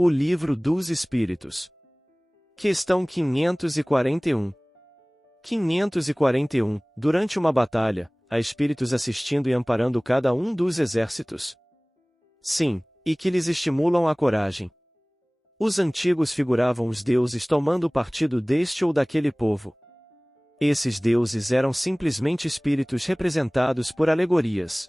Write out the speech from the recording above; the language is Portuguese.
O Livro dos Espíritos. Questão 541. 541. Durante uma batalha, há espíritos assistindo e amparando cada um dos exércitos? Sim, e que lhes estimulam a coragem. Os antigos figuravam os deuses tomando partido deste ou daquele povo. Esses deuses eram simplesmente espíritos representados por alegorias.